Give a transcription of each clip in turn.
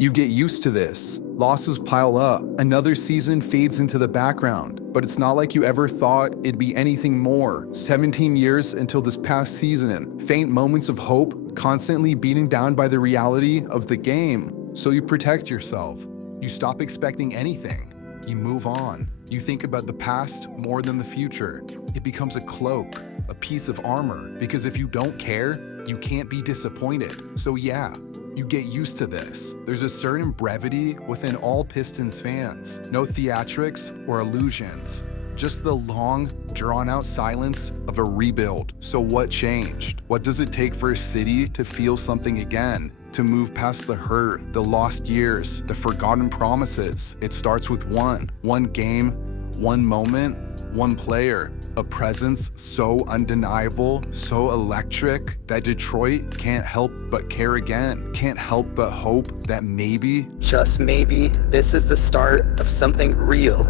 You get used to this. Losses pile up. Another season fades into the background. But it's not like you ever thought it'd be anything more. 17 years until this past season. Faint moments of hope, constantly beaten down by the reality of the game. So you protect yourself. You stop expecting anything. You move on. You think about the past more than the future. It becomes a cloak, a piece of armor. Because if you don't care, you can't be disappointed. So yeah, you get used to this. There's a certain brevity within all Pistons fans. No theatrics or illusions. Just the long, drawn-out silence of a rebuild. So what changed? What does it take for a city to feel something again? To move past the hurt, the lost years, the forgotten promises? It starts with one game, one moment, one player, a presence so undeniable, so electric, that Detroit can't help but care again, can't help but hope that maybe, just maybe, this is the start of something real.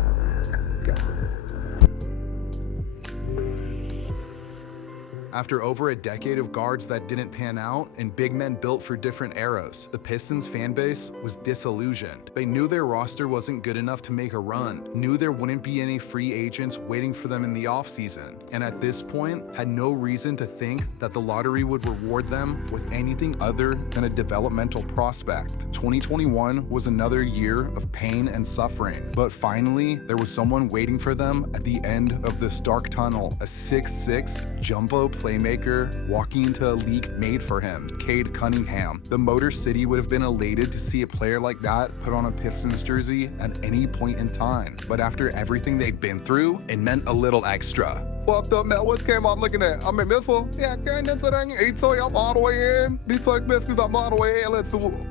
After over a decade of guards that didn't pan out and big men built for different eras, the Pistons fan base was disillusioned. They knew their roster wasn't good enough to make a run, knew there wouldn't be any free agents waiting for them in the offseason, and at this point had no reason to think that the lottery would reward them with anything other than a developmental prospect. 2021 was another year of pain and suffering, but finally there was someone waiting for them at the end of this dark tunnel, a 6'6" jumbo playmaker walking into a league made for him, Cade Cunningham. The Motor City would have been elated to see a player like that put on a Pistons jersey at any point in time. But after everything they'd been through, it meant a little extra. What the hell? What's came on looking at? I mean, this one, yeah, going into the so I'm all the way in. Detroit Pistons, I'm all the way in. Let's do it.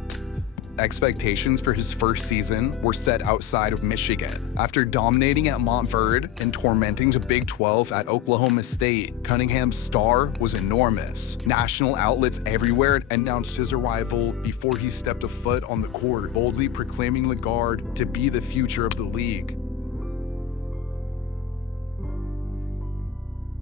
Expectations for his first season were set outside of Michigan. After dominating at Montverde and tormenting the Big 12 at Oklahoma State, Cunningham's star was enormous. National outlets everywhere announced his arrival before he stepped a foot on the court, boldly proclaiming the guard to be the future of the league.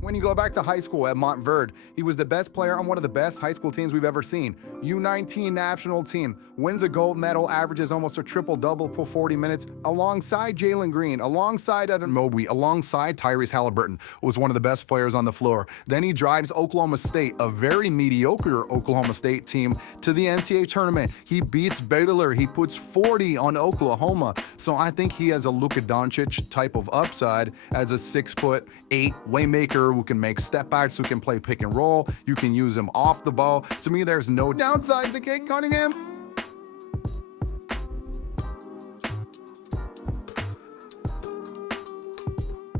When you go back to high school at Montverde, he was the best player on one of the best high school teams we've ever seen. U19 national team, wins a gold medal, averages almost a triple-double per 40 minutes, alongside Jalen Green, alongside Evan Mobley, alongside Tyrese Halliburton, was one of the best players on the floor. Then he drives Oklahoma State, a very mediocre Oklahoma State team, to the NCAA tournament. He beats Baylor. He puts 40 on Oklahoma. So I think he has a Luka Doncic type of upside as a 6'8" waymaker who can make step backs, who can play pick and roll. You can use him off the ball. To me, there's no downside to Cade Cunningham.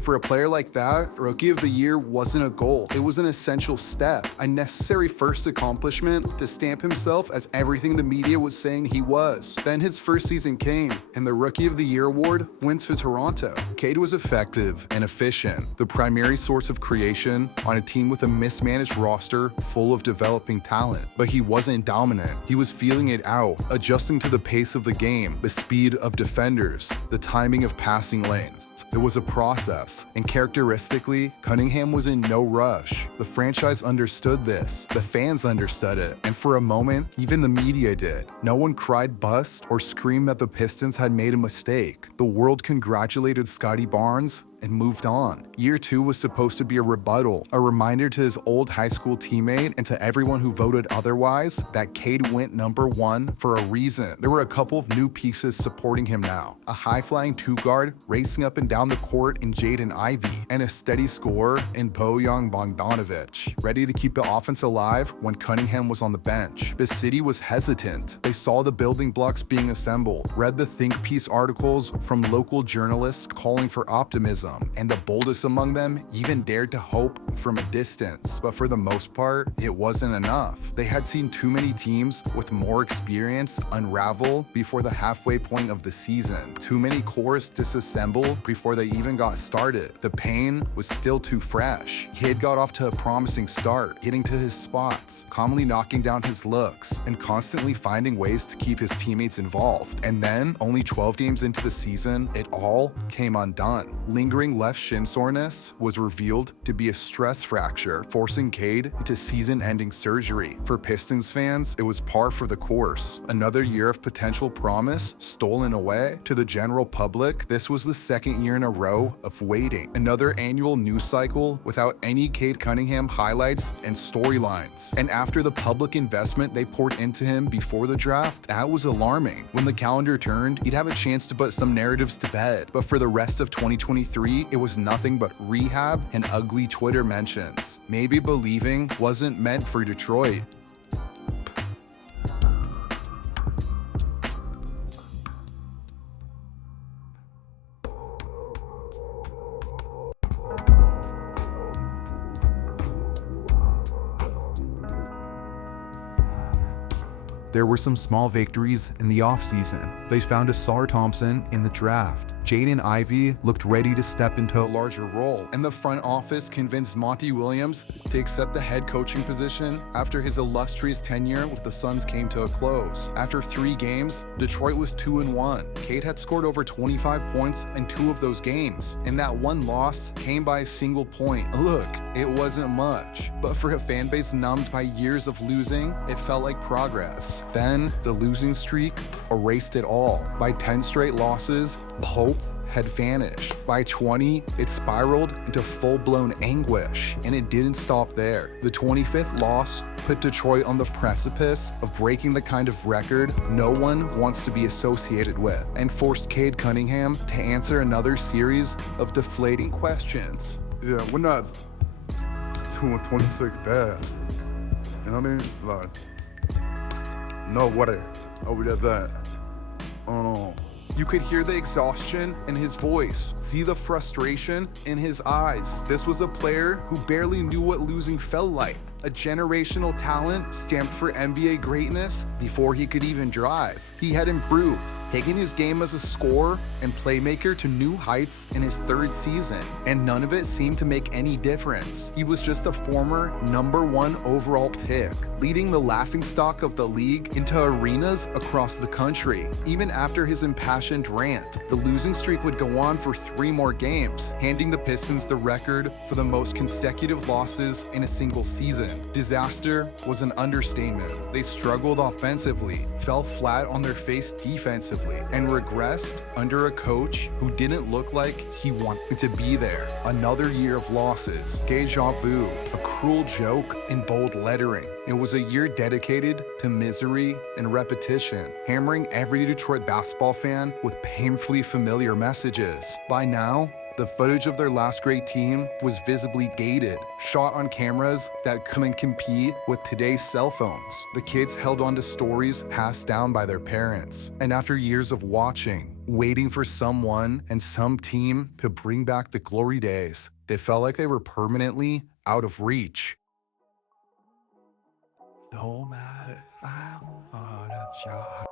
For a player like that, Rookie of the Year wasn't a goal. It was an essential step, a necessary first accomplishment to stamp himself as everything the media was saying he was. Then his first season came, and the Rookie of the Year award went to Toronto. Cade was effective and efficient, the primary source of creation on a team with a mismanaged roster full of developing talent. But he wasn't dominant. He was feeling it out, adjusting to the pace of the game, the speed of defenders, the timing of passing lanes. It was a process, and characteristically, Cunningham was in no rush. The franchise understood this, the fans understood it, and for a moment, even the media did. No one cried bust or screamed that the Pistons had made a mistake. The world congratulated Scotty Barnes and moved on. Year 2 was supposed to be a rebuttal, a reminder to his old high school teammate and to everyone who voted otherwise that Cade went #1 for a reason. There were a couple of new pieces supporting him now. A high-flying two-guard racing up and down the court in Jaden Ivey, and a steady scorer in Bojan Bogdanovic, ready to keep the offense alive when Cunningham was on the bench. The city was hesitant. They saw the building blocks being assembled, read the think piece articles from local journalists calling for optimism, and the boldest among them even dared to hope from a distance. But for the most part, it wasn't enough. They had seen too many teams with more experience unravel before the halfway point of the season. Too many cores disassemble before they even got started. The pain was still too fresh. He had got off to a promising start, getting to his spots, calmly knocking down his looks, and constantly finding ways to keep his teammates involved. And then, only 12 games into the season, it all came undone. Lingering lingering left shin soreness was revealed to be a stress fracture, forcing Cade into season-ending surgery. For Pistons fans, it was par for the course. Another year of potential promise stolen away. To the general public, this was the second year in a row of waiting. Another annual news cycle without any Cade Cunningham highlights and storylines. And after the public investment they poured into him before the draft, that was alarming. When the calendar turned, he'd have a chance to put some narratives to bed. But for the rest of 2023, it was nothing but rehab and ugly Twitter mentions. Maybe believing wasn't meant for Detroit. There were some small victories in the offseason. They found Asar Thompson in the draft. Jaden Ivey looked ready to step into a larger role, and the front office convinced Monty Williams to accept the head coaching position after his illustrious tenure with the Suns came to a close. After 3 games, Detroit was 2-1. Cade had scored over 25 points in 2 of those games, and that one loss came by a single point. Look, it wasn't much, but for a fan base numbed by years of losing, it felt like progress. Then, the losing streak erased it all. By 10 straight losses, hope had vanished. By 20, it spiraled into full-blown anguish, and it didn't stop there. The 25th loss put Detroit on the precipice of breaking the kind of record no one wants to be associated with, and forced Cade Cunningham to answer another series of deflating questions. Yeah, we're not 2-26 bad. You know what I mean? Like, no way. Oh, we did that. Oh. You could hear the exhaustion in his voice, see the frustration in his eyes. This was a player who barely knew what losing felt like. A generational talent stamped for NBA greatness before he could even drive. He had improved, taking his game as a scorer and playmaker to new heights in his 3rd season, and none of it seemed to make any difference. He was just a former #1 overall pick, leading the laughingstock of the league into arenas across the country. Even after his impassioned rant, the losing streak would go on for 3 more games, handing the Pistons the record for the most consecutive losses in a single season. Disaster was an understatement. They struggled offensively, fell flat on their face defensively, and regressed under a coach who didn't look like he wanted to be there. Another year of losses. Deja vu, a cruel joke in bold lettering. It was a year dedicated to misery and repetition, hammering every Detroit basketball fan with painfully familiar messages. By now, the footage of their last great team was visibly dated, shot on cameras that couldn't compete with today's cell phones. The kids held on to stories passed down by their parents. And after years of watching, waiting for someone and some team to bring back the glory days, they felt like they were permanently out of reach. No matter how hard I try.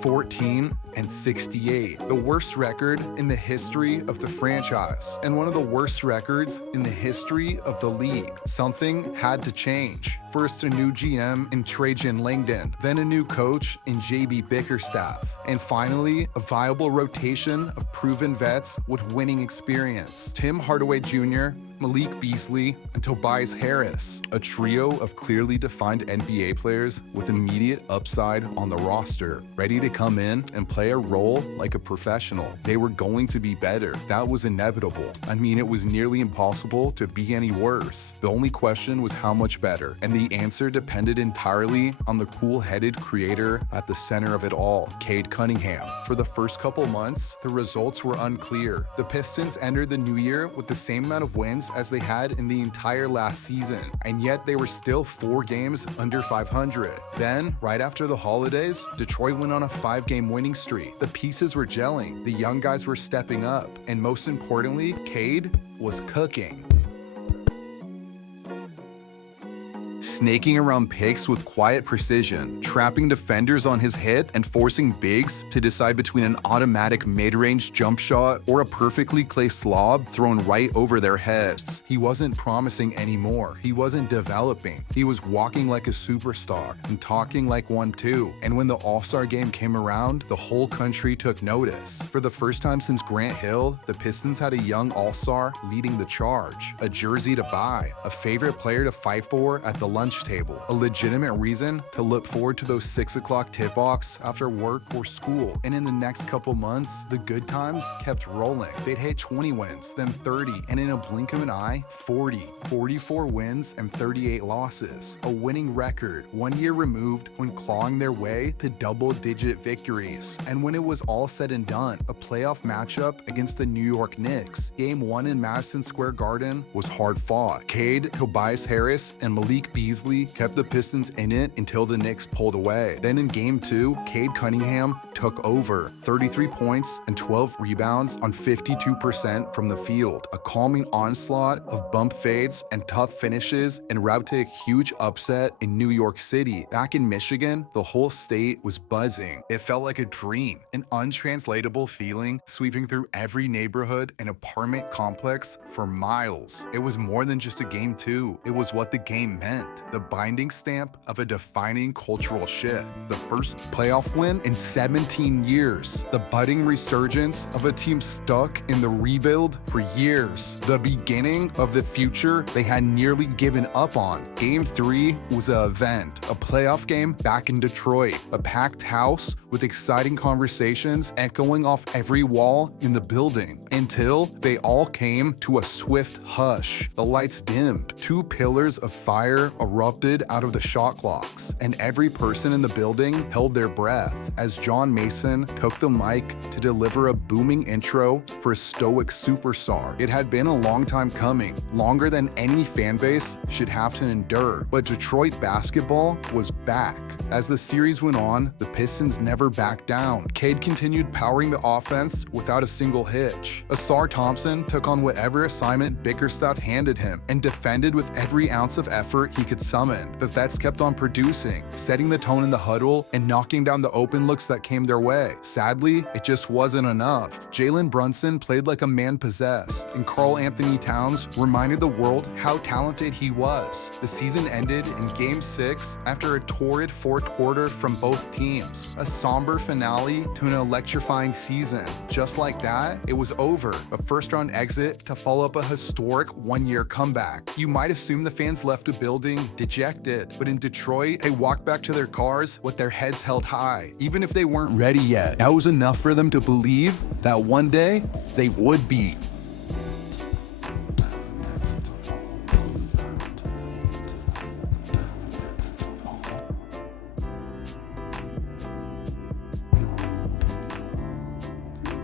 14-68, the worst record in the history of the franchise, and one of the worst records in the history of the league. Something had to change. First, a new GM in Trajan Langdon, then a new coach in JB Bickerstaff, and finally, a viable rotation of proven vets with winning experience. Tim Hardaway Jr., Malik Beasley, and Tobias Harris, a trio of clearly defined NBA players with immediate upside on the roster, ready to come in and play a role like a professional. They were going to be better. That was inevitable. I mean, it was nearly impossible to be any worse. The only question was how much better, and the answer depended entirely on the cool-headed creator at the center of it all, Cade Cunningham. For the first couple months, the results were unclear. The Pistons entered the new year with the same amount of wins as they had in the entire last season, and yet they were still 4 games under 500. Then, right after the holidays, Detroit went on a 5-game winning streak. The pieces were gelling, the young guys were stepping up, and most importantly, Cade was cooking. snaking around picks with quiet precision, trapping defenders on his hit and forcing bigs to decide between an automatic mid-range jump shot or a perfectly placed lob thrown right over their heads. He wasn't promising anymore. He wasn't developing. He was walking like a superstar and talking like one too. And when the All-Star game came around, the whole country took notice. For the first time since Grant Hill, the Pistons had a young All-Star leading the charge, a jersey to buy, a favorite player to fight for at the lunch table, a legitimate reason to look forward to those 6 o'clock tip-offs after work or school. And in the next couple months, the good times kept rolling. They'd hit 20 wins, then 30, and in a blink of an eye, 40, 44 wins and 38 losses. A winning record, 1 year removed when clawing their way to double-digit victories. And when it was all said and done, a playoff matchup against the New York Knicks. Game 1 in Madison Square Garden was hard-fought. Cade, Tobias Harris, and Malik Beasley kept the Pistons in it until the Knicks pulled away. Then in Game 2, Cade Cunningham took over, 33 points and 12 rebounds on 52% from the field. A calming onslaught of bump fades and tough finishes en route to a huge upset in New York City. Back in Michigan, the whole state was buzzing. It felt like a dream, an untranslatable feeling sweeping through every neighborhood and apartment complex for miles. It was more than just a game 2. It was what the game meant, the binding stamp of a defining cultural shift. The first playoff win in 17 years. The budding resurgence of a team stuck in the rebuild for years. The beginning of the future they had nearly given up on. Game 3 was an event, a playoff game back in Detroit, a packed house with exciting conversations echoing off every wall in the building, until they all came to a swift hush. The lights dimmed, 2 pillars of fire erupted out of the shot clocks, and every person in the building held their breath as John Mason took the mic to deliver a booming intro for a stoic superstar. It had been a long time coming, longer than any fan base should have to endure, but Detroit basketball was back. As the series went on, the Pistons never backed down. Cade continued powering the offense without a single hitch. Asar Thompson took on whatever assignment Bickerstaff handed him and defended with every ounce of effort he could summon. The vets kept on producing, setting the tone in the huddle and knocking down the open looks that came their way. Sadly, it just wasn't enough. Jalen Brunson played like a man possessed, and Karl Anthony Towns reminded the world how talented he was. The season ended in Game 6 after a torrid fourth quarter from both teams. A somber finale to an electrifying season. Just like that, it was over. A first-round exit to follow up a historic one-year comeback. You might assume the fans left the building dejected, but in Detroit, they walked back to their cars with their heads held high. Even if they weren't ready yet, that was enough for them to believe that one day they would be.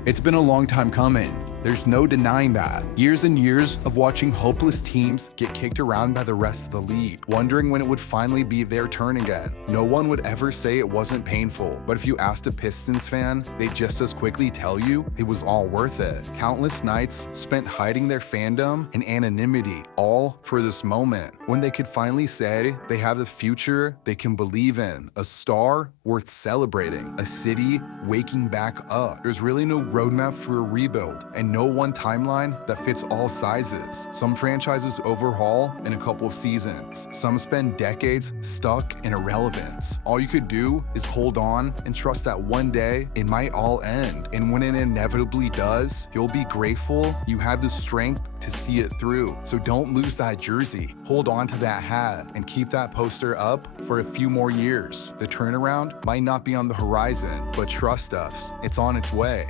It's been a long time coming. There's no denying that. Years and years of watching hopeless teams get kicked around by the rest of the league, wondering when it would finally be their turn again. No one would ever say it wasn't painful, but if you asked a Pistons fan, they'd just as quickly tell you it was all worth it. Countless nights spent hiding their fandom and anonymity, all for this moment, when they could finally say they have the future they can believe in, a star worth celebrating, a city waking back up. There's really no roadmap for a rebuild, and no one timeline that fits all sizes. Some franchises overhaul in a couple of seasons. Some spend decades stuck in irrelevance. All you could do is hold on and trust that one day it might all end. And when it inevitably does, you'll be grateful you have the strength to see it through. So don't lose that jersey. Hold on to that hat and keep that poster up for a few more years. The turnaround might not be on the horizon, but trust us, it's on its way.